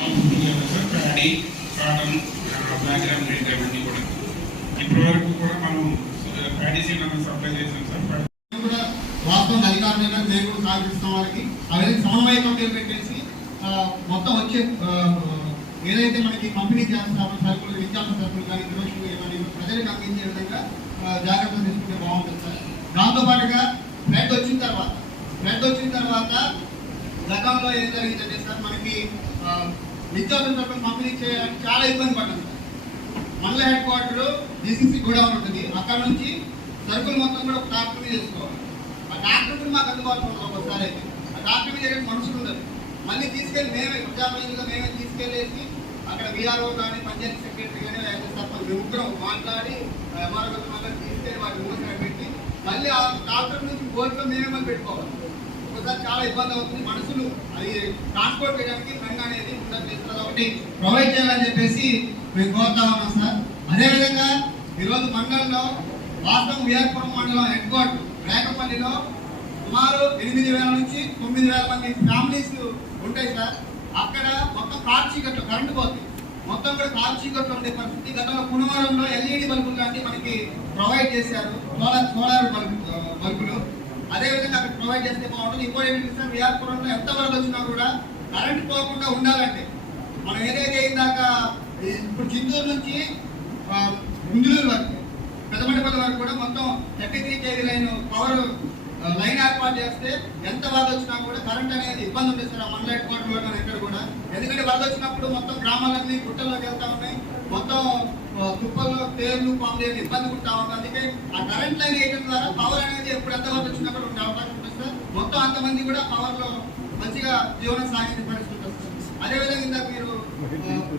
Sir paddy cotton background rate అవన్నీ కూడా ఇప్పటి వరకు కూడా మనం ప్యాడీ సీడ్ అనేది సప్లై చేసాం సార్ కూడా వాస్తవం అధికారులైనా మేము కూడా సహకరిస్తాం అవన్నీ పెట్టేసి మొత్తం వచ్చే ఏదైతే మనకి పంపిణీ చేస్తామో సరుకులు నిత్యావసర సరుకులు కానీ గ్రోసరీ కానీ ప్రజలకు అందించే విధంగా జాగ్రత్తలు తీసుకుంటే బాగుంటుంది సార్ దాంతో పాటుగా ఫ్లడ్ వచ్చిన తర్వాత ఫ్లడ్ వచ్చిన తర్వాత గతంలో ఏం జరిగిందంటే సార్ మనకి నిత్యావసర సరుకులు పంపిణీ చేయడానికి చాలా ఇబ్బంది పడ్డాను. సార్ మండల హెడ్ క్వార్టర్ డిసిసి గోడౌన్ ఉంటుంది. అక్కడ నుంచి సరుకులు మొత్తం కూడా ఒక ట్రాక్టర్ మీద వేసుకోవాలి. ఆ ట్రాక్టర్ కూడా మాకు అందుబాటులో ఉంటుంది ఒకసారి అయితే. ఆ ట్రాక్టర్ మీద మనుషులు ఉండదు మళ్ళీ తీసుకెళ్ళి మేమే ప్రజాప్రతినిధిగా మేమే తీసుకెళ్ళేసి అక్కడ విఆర్ఓ కానీ పంచాయతీ సెక్రటరీ కానీ లేకపోతే సర్పంచ్ మేము ముగ్గురం మాట్లాడి ఎంఆర్ఓ తీసుకెళ్ళి వాటి మూసిన పెట్టి మళ్ళీ ఆ ట్రాక్టర్ నుంచి బోర్డులో మేమే మళ్ళీ పెట్టుకోవాలి. ఒకసారి చాలా ఇబ్బంది అవుతుంది. మనుషులు అది ట్రాన్స్పోర్ట్ చేయడానికి బండి అనేది ఉండదు ఒకటి ప్రొవైడ్ చేయాలని చెప్పేసి మేము కోరుతా ఉన్నాం సార్. అదేవిధంగా ఈరోజు మండలంలో వాస్తవం విఆర్పురం మండలం హెడ్ క్వార్టర్ రేకపల్లిలో సుమారు ఎనిమిది వేల నుంచి తొమ్మిది వేల మంది ఫ్యామిలీస్ ఉంటాయి సార్. అక్కడ మొత్తం కార్ చీకట్లు కరెంటు పోతుంది. మొత్తం కూడా కార్ చీకట్లు ఉండే పరిస్థితి. గతంలో కునవరంలో ఎల్ఈడి బల్బులు లాంటివి మనకి ప్రొవైడ్ చేశారు. సోలార్ సోలార్ బల్బు బల్బులు. అదేవిధంగా అక్కడ ప్రొవైడ్ చేస్తే బాగుంటుంది. ఇంకో ఏంటంటే సార్ విఆర్పురంలో ఎంత వరకు వచ్చినా కూడా కరెంట్ పోకుండా ఉండాలంటే మనం ఏదైతే ఇందాక ఇప్పుడు చింతూరు నుంచి ఆ, వరకు పెద్దమండపల్లి వరకు కూడా మొత్తం thirty three KV line power line ఏర్పాటు చేస్తే ఎంత వరద వచ్చినా కూడా కరెంట్ అనేది ఇబ్బంది ఉంటుంది సార్. ఆ మండల హెడ్ క్వార్టర్లో ఎక్కడ కూడా. ఎందుకంటే వరద వచ్చినప్పుడు మొత్తం గ్రామాలన్నీ గుట్టల్లోకి వెళ్తా ఉన్నాయి. మొత్తం ఆ, తుప్పల్లో తేర్లు పాములు ఇబ్బంది పుడతా ఉంది. అందుకే ఆ కరెంట్ లైన్ వేయడం ద్వారా పవర్ అనేది వచ్చినా కూడా ఉండే అవకాశం ఉంటుంది సార్. మొత్తం అంతమంది కూడా పవర్లో మంచిగా జీవనం సాగించే పరిస్థితి ఉంటుంది సార్ అదేవిధంగా ఇందాక మీరు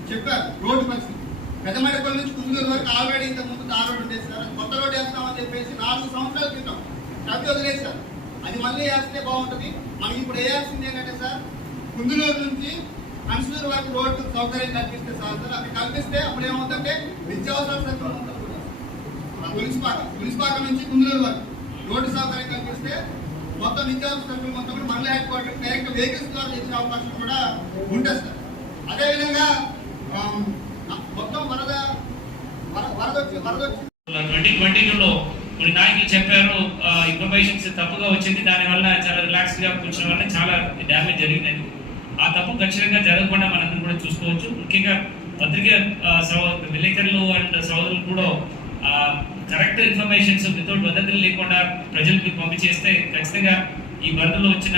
చెప్పారు రోడ్డు పరిస్థితి. పెద్దమడపల్లి నుంచి కుందూరు వరకు ఆల్రెడీ ఇంత ముందు తార్ రోడ్డు ఉండేది సార్. కొత్త రోడ్డు వేస్తామని చెప్పేసి నాలుగు సంవత్సరాల క్రితం తప్పి వదిలేశారు. అది మళ్ళీ వేస్తే బాగుంటుంది. మనం ఇప్పుడు వేయాల్సింది ఏంటంటే సార్ కుందులూరు నుంచి కన్సూరు వరకు రోడ్డు సౌకర్యం కల్పిస్తే సార్ సార్. అది కల్పిస్తే అప్పుడు ఏమవుతుందంటే నిత్యావసర సరుకులు ఉంటుంది కూడా ఆ పులిసిపాక పులిసిపాక నుంచి కుందులూరు వరకు. రోడ్డు సౌకర్యం కల్పిస్తే మొత్తం నిత్యావసర సరుకులు మొత్తం కూడా మండల హెడ్ క్వార్టర్ డైరెక్ట్ వెహికల్స్ ద్వారా తెచ్చే అవకాశం కూడా ఉంటుంది. సార్ అదేవిధంగా మొత్తం వరద వరద వరద ట్వంటీ ట్వంటీ కొన్ని నాయకులు చెప్పారు ఇన్ఫర్మేషన్స్ తప్పుగా వచ్చింది దానివల్ల చాలా రిలాక్స్గా వల్ల చాలా డ్యామేజ్ జరిగిందని ఆ తప్పు ఖచ్చితంగా జరగకుండా మనందరం కూడా చూసుకోవచ్చు. ముఖ్యంగా పత్రిక సహో- విలేకరులు అండ్ సోదరులు కూడా కరెక్ట్ ఇన్ఫర్మేషన్స్ వితౌట్ వదంతులు లేకుండా ప్రజలకు పంపించేస్తే ఖచ్చితంగా ఈ వరదలో వచ్చిన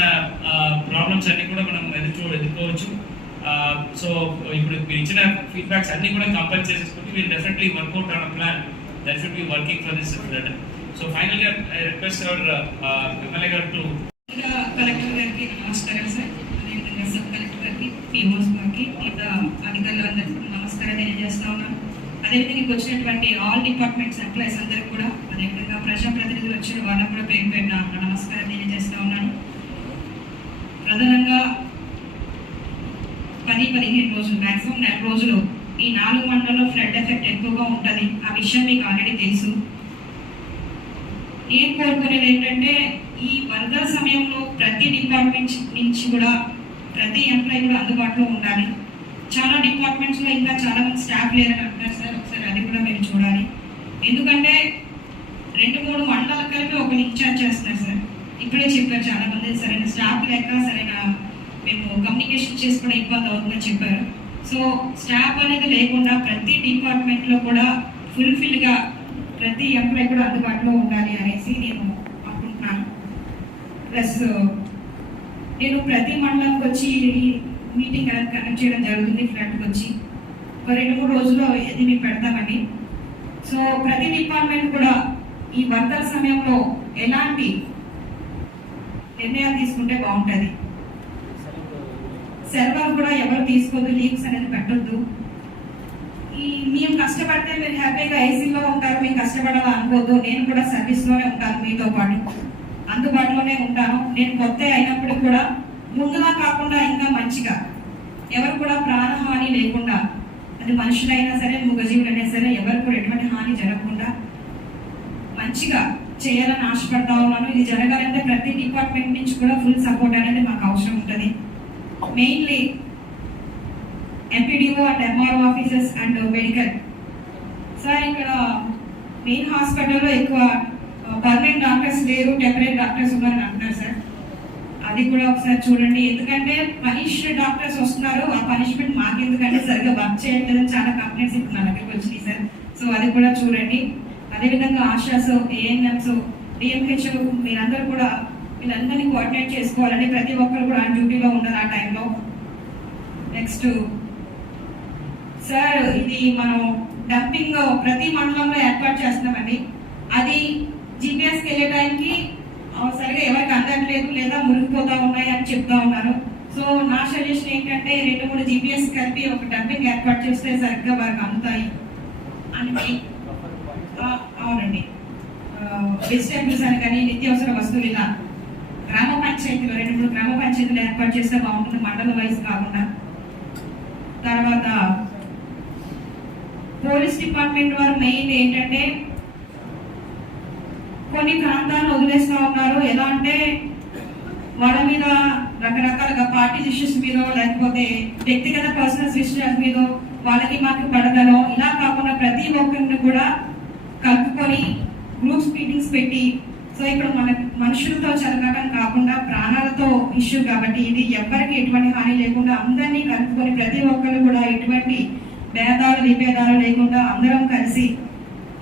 ప్రాబ్లమ్స్ అన్ని కూడా మనం ఎదుర్కో ఎదుర్కోవచ్చు. సో ఇప్పుడు మీరు ఇచ్చిన ఫీడ్బ్యాక్స్ అన్ని కూడా కంపల్ చేసేసుకుంటే మీరు definitely work out on plan that should be working for this flood so ఫైనల్గా ఐ రిక్వెస్ట్ అవర్ ఎమ్మెల్యే గారు టు కలెక్టర్ గారికి నమస్కారం సార్. అదేవిధంగా సబ్ కలెక్టర్ గారికి పిఓస్ గారికి మిగతా అధికారులందరికీ నమస్కారం తెలియజేస్తా ఉన్నాను. అదేవిధంగా ఇక్కడ వచ్చినటువంటి ఆల్ డిపార్ట్మెంట్స్ ఎంప్లాయీస్ అందరికీ కూడా అదేవిధంగా ప్రజాప్రతినిధులు వచ్చిన వాళ్ళకు కూడా పేరు పేరున నమస్కారం తెలియజేస్తూ ఉన్నాను. ప్రధానంగా పది పదిహేను రోజులు మ్యాక్సిమం నెల రోజులు ఈ నాలుగు మండలంలో ఫ్లడ్ ఎఫెక్ట్ ఎక్కువగా ఉంటుంది. ఆ విషయం మీకు ఆల్రెడీ తెలుసు. ఏం కోరుకునేది ఏంటంటే ఈ వరద సమయంలో ప్రతి డిపార్ట్మెంట్ నుంచి కూడా ప్రతి ఎంప్లాయీ కూడా అందుబాటులో ఉండాలి. చాలా డిపార్ట్మెంట్స్లో ఇంకా చాలా మంది స్టాఫ్ లేరని అది కూడా మీరు చూడాలి. ఎందుకంటే రెండు మూడు మండలాలు కలిపి ఒక ఇన్ఛార్జ్ చేస్తున్నారు సార్. ఇప్పుడే చెప్పారు చాలా మంది సరైన స్టాఫ్ లేక సరైన మేము కమ్యూనికేషన్ చేసుకోవడం ఇబ్బంది అవుతుందని చెప్పారు. సో స్టాఫ్ అనేది లేకుండా ప్రతి డిపార్ట్మెంట్లో కూడా ఫుల్ఫిల్గా ప్రతి ఎంప్లాయ్ కూడా అందుబాటులో ఉండాలి అనేసి నేను అనుకుంటున్నాను. ప్లస్ నేను ప్రతి మండలానికి వచ్చి మీటింగ్ కనెక్ట్ చేయడం జరుగుతుంది ఫ్లాట్కి వచ్చి. రెండు మూడు రోజుల్లో ఇది మేము పెడతామండి. సో ప్రతి డిపార్ట్మెంట్ కూడా ఈ వరదల సమయంలో ఎలాంటి నిర్ణయాలు తీసుకుంటే బాగుంటుంది? సెర్వర్ కూడా ఎవరు తీసుకోవద్దు లీవ్స్ అనేది పెట్టొద్దు. ఈ మేము కష్టపడితే మీరు హ్యాపీగా ఏసీలో ఉంటారు మేము కష్టపడాలి అనుకోద్దు. నేను కూడా సర్వీస్లోనే ఉంటాను మీతో పాటు. అందుబాటులోనే ఉంటాను. నేను కొత్త అయినప్పుడు కూడా ముందుగా కాకుండా ఇంకా మంచిగా. ఎవరు కూడా ప్రాణహాని లేకుండా అది మనుషులైనా సరే మూగజీవులైనా సరే ఎవరు కూడా ఎటువంటి హాని జరగకుండా మంచిగా చేయాలని ఆశపడతా ఉన్నాను. ఇది జరగాలంటే ప్రతి డిపార్ట్మెంట్ నుంచి కూడా ఫుల్ సపోర్ట్ అనేది మాకు అవసరం ఉంటుంది. Mainly MPDO and MRO officers and medical sir ఇక్కడ మెయిన్ హాస్పిటల్లో ఎక్కువ uh, పర్మనెంట్ డాక్టర్స్ లేరు టెంపరీ డాక్టర్స్ ఉన్నారని అంటున్నారు సార్ అది కూడా ఒకసారి చూడండి. ఎందుకంటే పనిష్డ్ డాక్టర్స్ వస్తున్నారు. ఆ పనిష్మెంట్ మాకెందుకంటే సరిగ్గా వర్క్ చేయట్లేదని చాలా కంప్లైంట్స్ ఇప్పుడు నా దగ్గరికి వచ్చినాయి సార్. సో అది కూడా చూడండి. అదేవిధంగా ఆశాస్ ఏఎన్ఎంస్ డిఎంహెచ్ మీరందరూ కూడా వీళ్ళందరినీ కోఆర్డినేట్ చేసుకోవాలని ప్రతి ఒక్కరు కూడా డ్యూటీలో ఉన్నారు ఆ టైంలో. నెక్స్ట్ సార్ ఇది మనం డంపింగ్ ప్రతి మండలంలో ఏర్పాటు చేస్తున్నామండి. అది జిపిఎస్కి వెళ్ళే టైంకి సరిగా ఎవరికి అందట్లేదు లేదా మురిగిపోతా ఉన్నాయి అని చెప్తా ఉన్నారు. సో నా సజెషన్ ఏంటంటే రెండు మూడు జిపిఎస్ కలిపి ఒక డంపింగ్ ఏర్పాటు చేస్తే సరిగ్గా వారికి అందుతాయి అని అవునండి. వెజిటేబుల్స్ అని కానీ నిత్యావసర వస్తువులు ఇలా గ్రామ పంచాయతీలో రెండు మూడు గ్రామ పంచాయతీలు ఏర్పాటు చేస్తే బాగుంటుంది మండల వైజ్ కాకుండా. తర్వాత పోలీస్ డిపార్ట్మెంట్ వారు మెయిన్ ఏంటంటే కొన్ని ప్రాంతాలను వదిలేస్తూ ఉన్నారు. ఎలా అంటే వాళ్ళ మీద రకరకాలుగా పార్టీ ఇష్యూస్ మీద లేకపోతే వ్యక్తిగత పర్సనల్ ఇష్యూస్ మీద వాళ్ళకి మాకు పడదలో ఇలా కాకుండా ప్రతి ఒక్కరిని కూడా కలుపుకొని గ్రూప్స్ మీటింగ్స్ పెట్టి సో ఇప్పుడు మన మనుషులతో చదవడం కాకుండా ప్రాణాలతో ఇష్యూ కాబట్టి ఇది ఎవ్వరికి ఎటువంటి హాని లేకుండా అందరినీ కలుపుకొని ప్రతి ఒక్కరు కూడా ఎటువంటి భేదాలు విభేదాలు లేకుండా అందరం కలిసి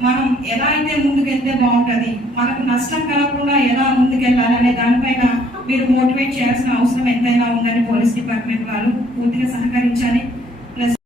మనం ఎలా అయితే ముందుకెళ్తే బాగుంటది? మనకు నష్టం కలగకుండా ఎలా ముందుకెళ్ళాలి అనే దానిపైన మీరు మోటివేట్ చేయాల్సిన అవసరం ఎంతైనా ఉందని పోలీస్ డిపార్ట్మెంట్ వాళ్ళు పూర్తిగా సహకరించాలి. ప్లస్